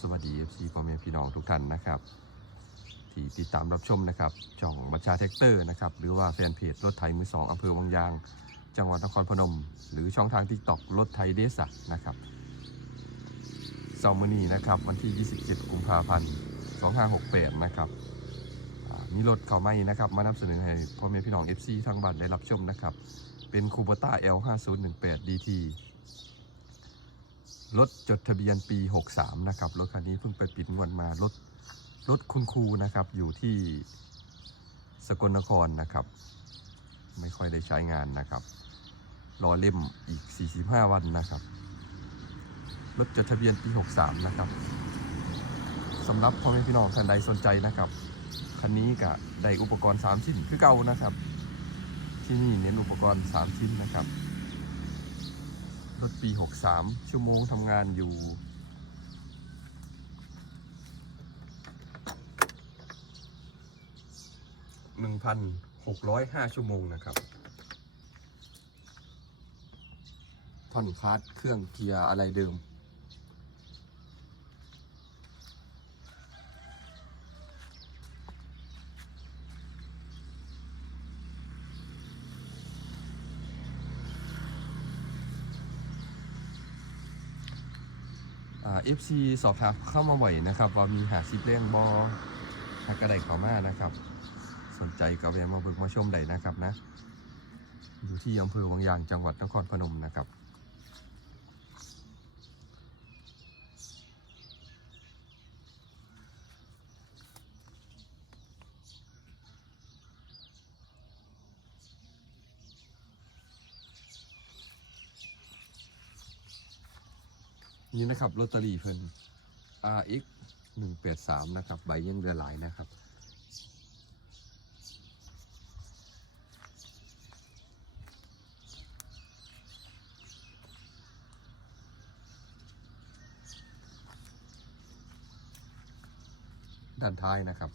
สวัสดี FC พ่อแม่พี่น้องทุกท่านนะครับ ที่ติดตามรับชมนะครับช่องบัญชาแท็กเตอร์นะครับ หรือว่าแฟนเพจรถไทยมือสองอำเภอวังยาง จังหวัดนครพนม หรือช่องทางทิกตอกรถไทยเดสะนะครับเสาร์มื้อนี้นะครับวันที่ 27 กุมภาพันธ์ 2568 นะครับอ่ามีรถเข้ามาอีกนะครับ มานำเสนอให้พ่อแม่พี่น้อง FC ทางบ้านได้รับชมนะครับ เป็นคูโบต้า L5018 DT รถจดทะเบียนปี 63 นะครับ รถคันนี้เพิ่งไปปิดงวดมารถรถคุณครูนะครับ อยู่ที่สกลนครนะครับ ไม่ค่อยได้ใช้งานนะครับ รอเล่มอีก 45 วันนะครับ รถจดทะเบียนปี 63 นะครับสำหรับพ่อแม่พี่น้องท่านใดสนใจนะครับ คันนี้ก็ได้อุปกรณ์ 3 ชิ้นคือเก่านะครับ ที่นี่เน้นอุปกรณ์ 3 ชิ้นนะครับ รถปี 63 ชั่วโมงทำงานอยู่1,605ชั่วโมงนะครับท่อนคาร์ดเครื่องเกียร์อะไรเดิม เอฟซีสอบถามเข้ามาบ่อยนะครับ ว่ามีหาซิปเล่นบอหากระไดขอมานะครับ สนใจก็แวะมาเบิกมาชมได้นะครับนะ อยู่ที่อำเภอวังยางจังหวัดนครพนมนะครับ นี่นะครับลอตเตอรี่เพิ่น RX 183นะครับ ใบยังเหลือหลายนะครับด้านท้ายนะครับ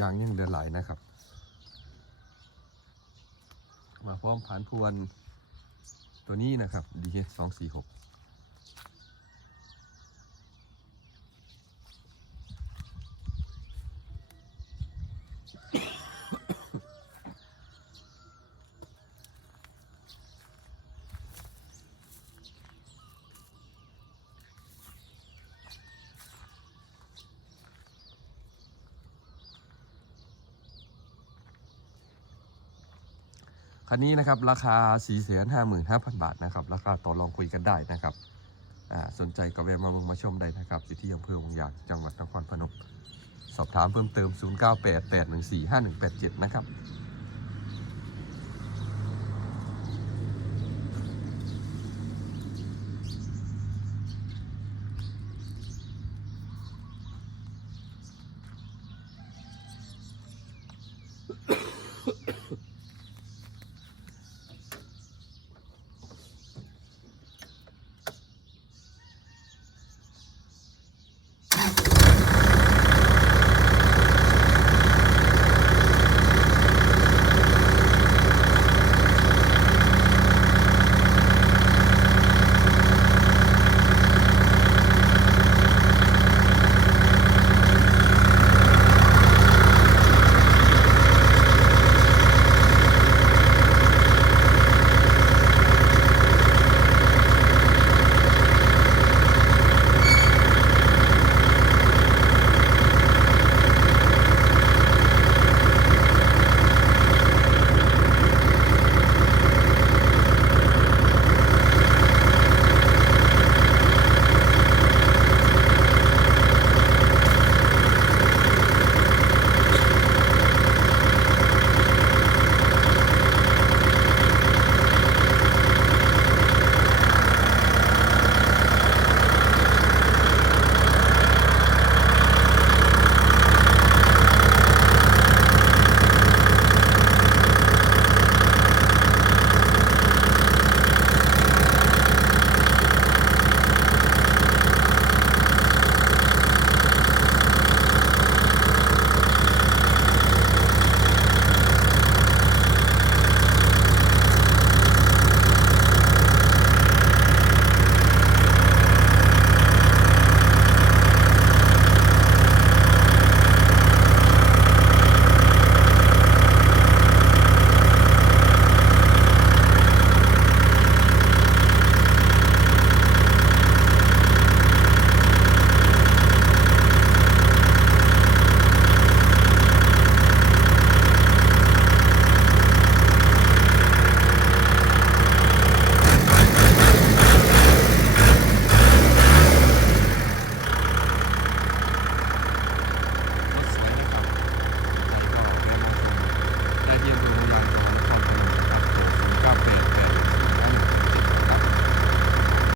ยางยังเหลือหลายนะครับ มาพร้อมผ่านพวนตัวนี้นะครับ DH246 คันนี้นะครับราคา 455,000 บาทนะครับราคาต่อรองคุยกันได้นะครับอ่าสนใจก็แวะมาเบิ่งมาชมได้นะครับอยู่ที่อำเภอวงยางจังหวัดนครพนม สอบถามเพิ่มเติม 0988145187 นะครับ